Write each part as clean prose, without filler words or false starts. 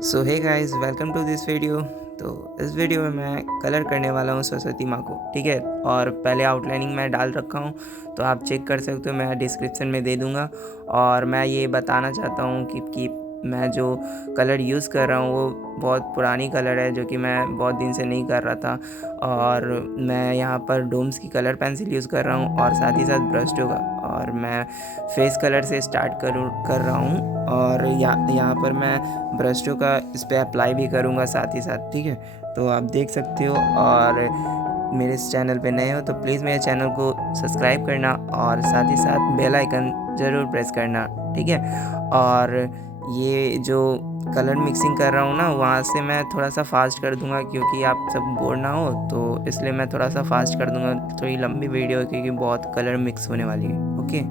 So hey guys, welcome to this video. तो इस वीडियो में मैं कलर करने वाला हूँ सरस्वती माँ को, ठीक है। और पहले आउटलाइनिंग मैं डाल रखा हूँ, तो आप चेक कर सकते हो, मैं डिस्क्रिप्शन में दे दूँगा। और मैं ये बताना चाहता हूँ कि मैं जो कलर यूज़ कर रहा हूँ वो बहुत पुरानी कलर है, जो कि मैं बहुत दिन से नहीं कर रहा था। और मैं यहाँ पर डोम्स की कलर पेंसिल यूज़ कर रहा हूँ और साथ ही साथ ब्रश का। और मैं फेस कलर से स्टार्ट कर रहा हूँ, और यहाँ पर मैं ब्रशों का इस पर अप्लाई भी करूँगा साथ ही साथ, ठीक है। तो आप देख सकते हो। और मेरे इस चैनल पे नए हो तो प्लीज़ मेरे चैनल को सब्सक्राइब करना और साथ ही साथ बेल आइकन ज़रूर प्रेस करना, ठीक है। और ये जो कलर मिक्सिंग कर रहा हूँ ना, वहाँ से मैं थोड़ा सा फास्ट कर दूँगा, क्योंकि आप सब बोर ना हो, तो इसलिए मैं थोड़ा सा फास्ट कर दूँगा। थोड़ी लंबी वीडियो है क्योंकि बहुत कलर मिक्स होने वाली है। ओके।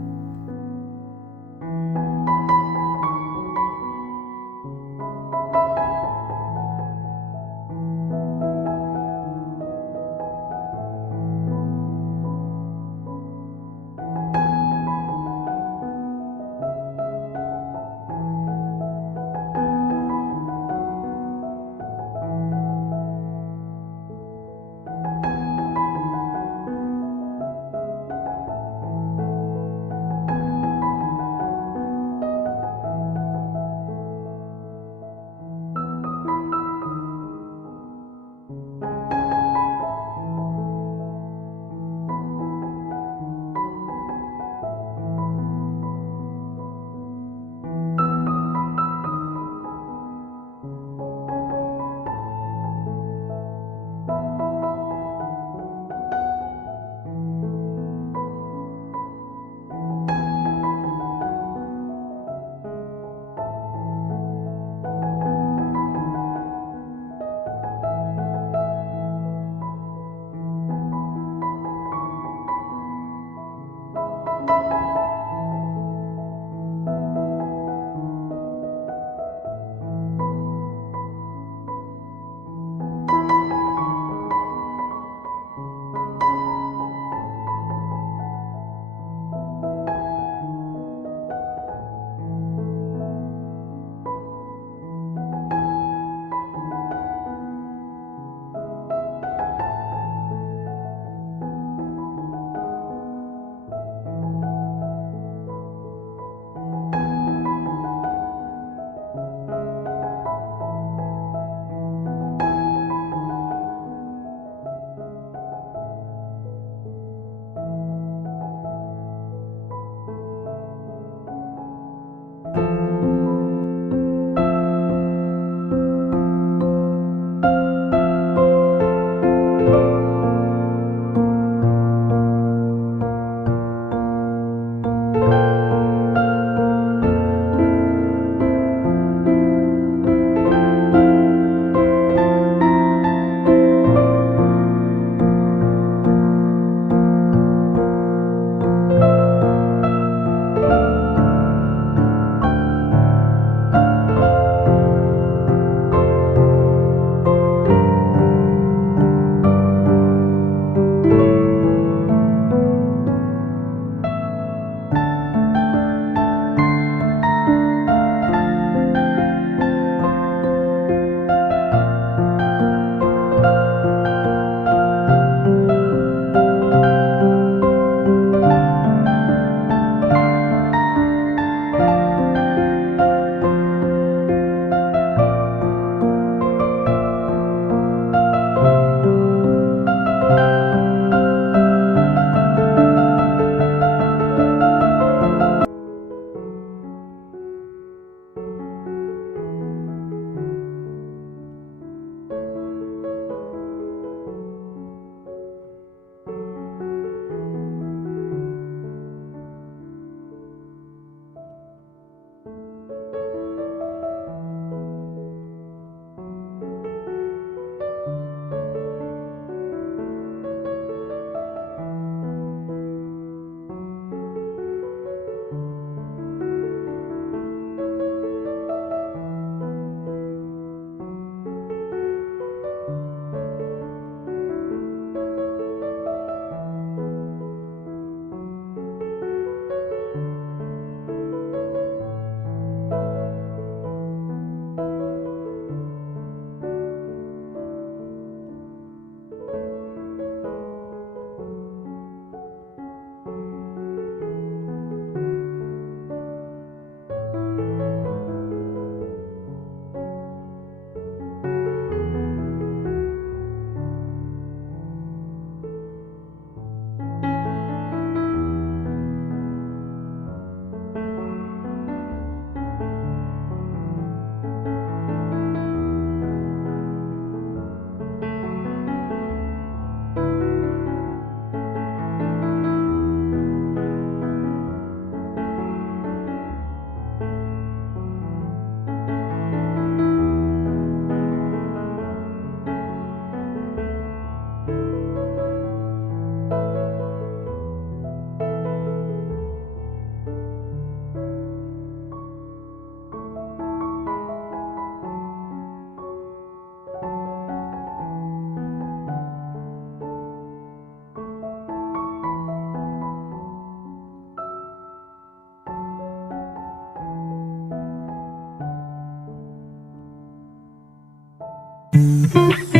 है।